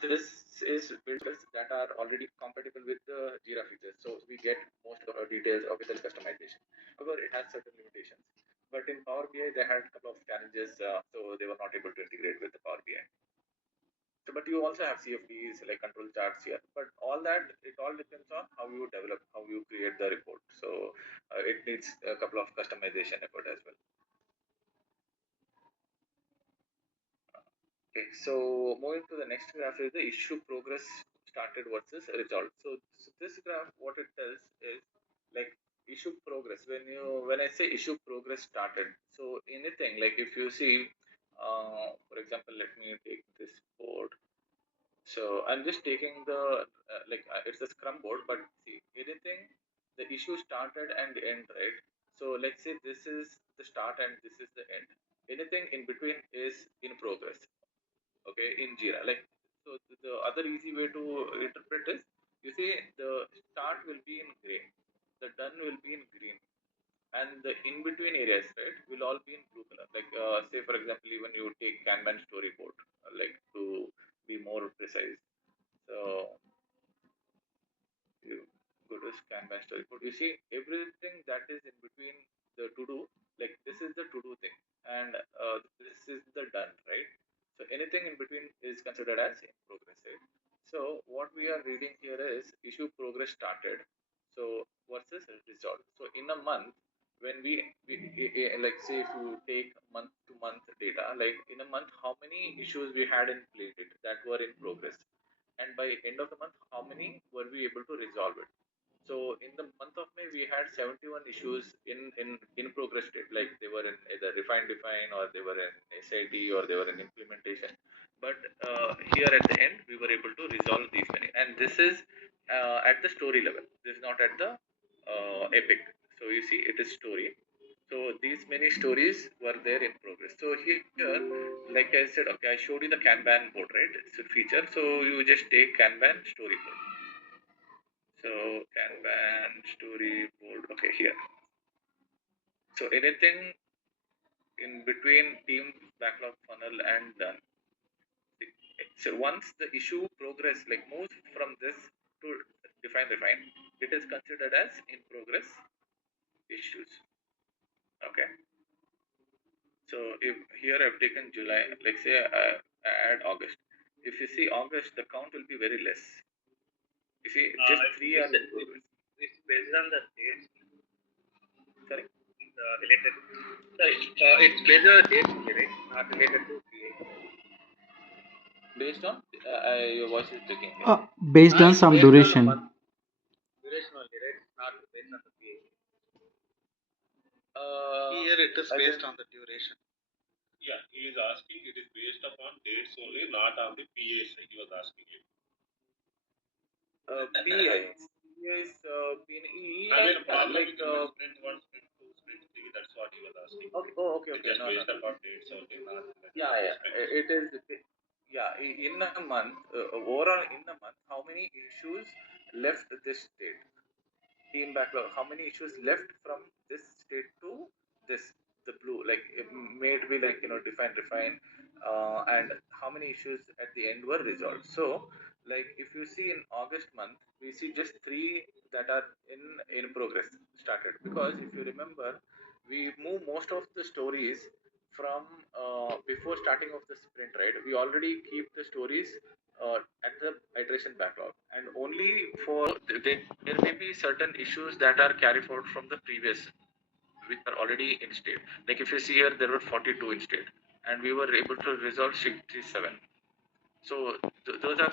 So this is builders that are already compatible with the Jira features. So we get most of our details of the customization. However, it has certain limitations. But in Power BI, they had a couple of challenges, so they were not able to integrate with the Power BI. So, but you also have CFDs like control charts here. But all that, it all depends on how you develop, how you create the report. So it needs a couple of customization effort as well. Okay, so moving to the next graph is the issue progress started versus resolved. So this graph, what it tells is like issue progress. When I say issue progress started, so anything like if you see, for example, let me take this board. So I'm just taking the it's a Scrum board, but see anything the issue started and end, right? So let's say this is the start and this is the end. Anything in between is in progress, okay, in Jira. Like so, the other easy way to interpret is you see the start will be in gray, the done will be in green, and the in between areas, right, will all be in blue color. Like say for example, even you take Kanban storyboard, like to be more precise. So you go to Kanban storyboard, you see everything that is in between the to do, like this is the to do thing, and this is the done, right? So anything in between is considered as in progress, right? So what we are reading here is issue progress started, so versus resolved. So in a month, when like say if you take month to month data, like in a month, how many issues we had in play that were in progress, and by end of the month, how many were we able to resolve it? So in the month of May, we had 71 issues in progress state, like they were in either define or they were in SIT or they were in implementation. But here at the end, we were able to resolve these many, and this is at the story level. This is not at the epic. So you see, it is story. So these many stories were there in progress. So here, like I said, okay, I showed you the Kanban board, right? It's a feature. So you just take Kanban storyboard. So Kanban storyboard. Okay, here. So anything in between team backlog funnel and done. So once the issue progress like moves from this to refine, it is considered as in progress issues. Okay. So if here I've taken July, like say I add August. If you see August, the count will be very less. You see, just three are in progress. It's based on the dates. Sorry. Related. Sorry, it's based on the dates only, right? Not related to PA. Based on your voice is breaking here. Based on It's some based on the duration. month duration only, right? Not based on the PA. Here it is based on the duration. Yeah, he is asking it is based upon dates only, not on the PAs. He was asking it. PI. PI is I mean, problem like, sprint 1, sprint 2, sprint 3, that's what he was asking. Okay. Oh, okay. It's Okay. just No, no, based no. upon dates only, not Yeah, yeah. It is. Yeah, in a month, overall in a month, how many issues left this state? Team backlog. How many issues left from this state to this? The blue, like it may be like refine, and how many issues at the end were resolved. So, like if you see in August month, we see just three that are in progress started, because if you remember, we move most of the stories from before starting of the sprint, right? We already keep the stories at the iteration backlog, and only for there may be certain issues that are carried forward from the previous, which are already in state. Like if you see here, there were 42 in state, and we were able to resolve 67. So those are